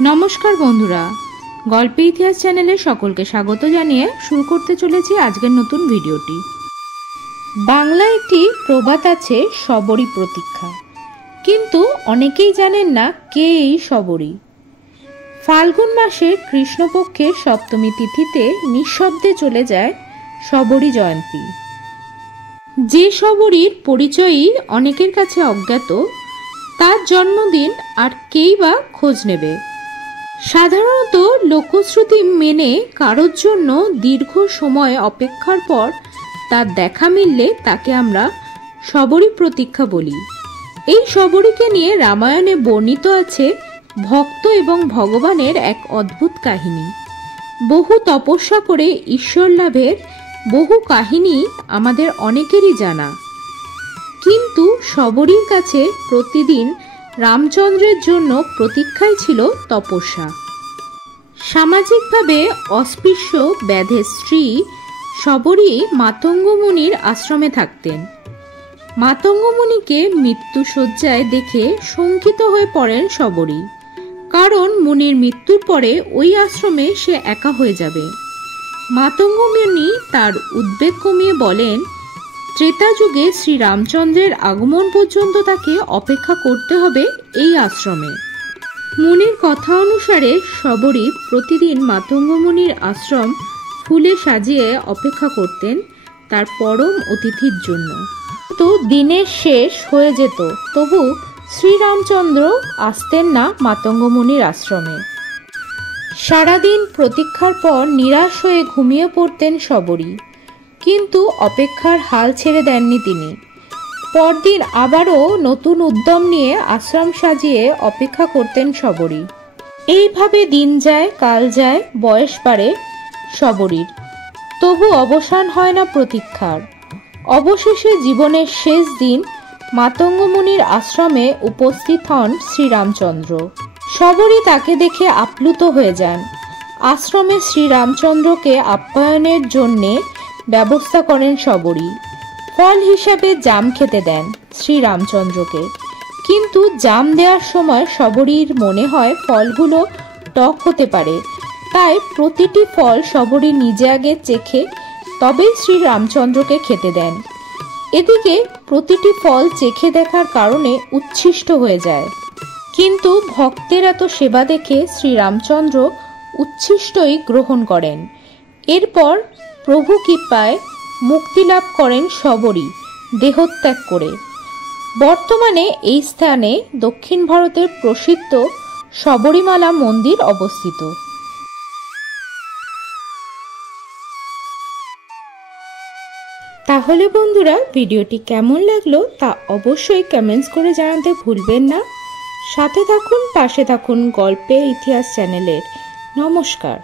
নমস্কার বন্ধুরা, গল্পে ইতিহাস চ্যানেলে সকলকে স্বাগত জানিয়ে শুরু করতে চলেছি আজকের নতুন ভিডিওটি। বাংলায় একটি প্রবাদ আছে, শবরী প্রতীক্ষা। কিন্তু অনেকেই জানেন না কে এই শবরী। ফাল্গুন মাসের কৃষ্ণপক্ষের সপ্তমী তিথিতে নিঃশব্দে চলে যায় শবরী জয়ন্তী। যে শবরীর পরিচয়ই অনেকের কাছে অজ্ঞাত, তার জন্মদিন আর কেই বা খোঁজ নেবে। সাধারণত লোকশ্রুতি মেনে কারোর জন্য দীর্ঘ সময় অপেক্ষার পর তার দেখা মিললে তাকে আমরা শবরী প্রতীক্ষা বলি। এই শবরীকে নিয়ে রামায়ণে বর্ণিত আছে ভক্ত এবং ভগবানের এক অদ্ভুত কাহিনী। বহু তপস্যা করে ঈশ্বর লাভের বহু কাহিনী আমাদের অনেকেরই জানা, কিন্তু শবরীর কাছে প্রতিদিন রামচন্দ্রের জন্য প্রতীক্ষাই ছিল তপস্যা। সামাজিকভাবে অস্পৃশ্য ব্যাধের স্ত্রী শবরী মাতঙ্গ মুনির আশ্রমে থাকতেন। মাতঙ্গ মুনিকে মৃত্যুশয্যায় দেখে শঙ্কিত হয়ে পড়েন শবরী, কারণ মুনির মৃত্যুর পরে ওই আশ্রমে সে একা হয়ে যাবে। মাতঙ্গ মুনি তার উদ্বেগ কমিয়ে বলেন, ত্রেতা যুগে শ্রী রামচন্দ্রের আগমন পর্যন্ত তাকে অপেক্ষা করতে হবে এই আশ্রমে। মুনির কথা অনুসারে শবরী প্রতিদিন মাতঙ্গ মুনির আশ্রম ফুলে সাজিয়ে অপেক্ষা করতেন তার পরম অতিথির জন্য। তো দিনের শেষ হয়ে যেত, তবু শ্রীরামচন্দ্র আসতেন না মাতঙ্গ মুনির আশ্রমে। সারাদিন প্রতীক্ষার পর নিরাশ হয়ে ঘুমিয়ে পড়তেন শবরী, কিন্তু অপেক্ষার হাল ছেড়ে দেননি তিনি। পরদিন আবারও নতুন উদ্যম নিয়ে আশ্রম সাজিয়ে অপেক্ষা করতেন শবরী। এইভাবে দিন যায়, কাল যায়, বয়স বাড়ে শবরীর, তবু অবসান হয় না প্রতীক্ষার। অবশেষে জীবনের শেষ দিন মাতঙ্গ মুনির আশ্রমে উপস্থিত হন শ্রীরামচন্দ্র। শবরী তাকে দেখে আপ্লুত হয়ে যান। আশ্রমে শ্রীরামচন্দ্রকে আপ্যায়নের জন্যে ব্যবস্থা করেন শবরী। ফল হিসাবে জাম খেতে দেন শ্রীরামচন্দ্রকে, কিন্তু জাম দেওয়ার সময় শবরীর মনে হয় ফলগুলো টক হতে পারে, তাই প্রতিটি ফল শবরী নিজে আগে চেখে তবেই শ্রীরামচন্দ্রকে খেতে দেন। এদিকে প্রতিটি ফল চেখে দেখার কারণে উচ্ছিষ্ট হয়ে যায়, কিন্তু ভক্তের এত সেবা দেখে শ্রীরামচন্দ্র উচ্ছিষ্টই গ্রহণ করেন। এরপর প্রভু কৃপায় মুক্তি লাভ করেন শবরী দেহত্যাগ করে। বর্তমানে এই স্থানে দক্ষিণ ভারতের প্রসিদ্ধ শবরীমালা মন্দির অবস্থিত। তাহলে বন্ধুরা, ভিডিওটি কেমন লাগলো তা অবশ্যই কমেন্টস করে জানাতে ভুলবেন না। সাথে থাকুন, পাশে থাকুন গল্পে ইতিহাস চ্যানেলের। নমস্কার।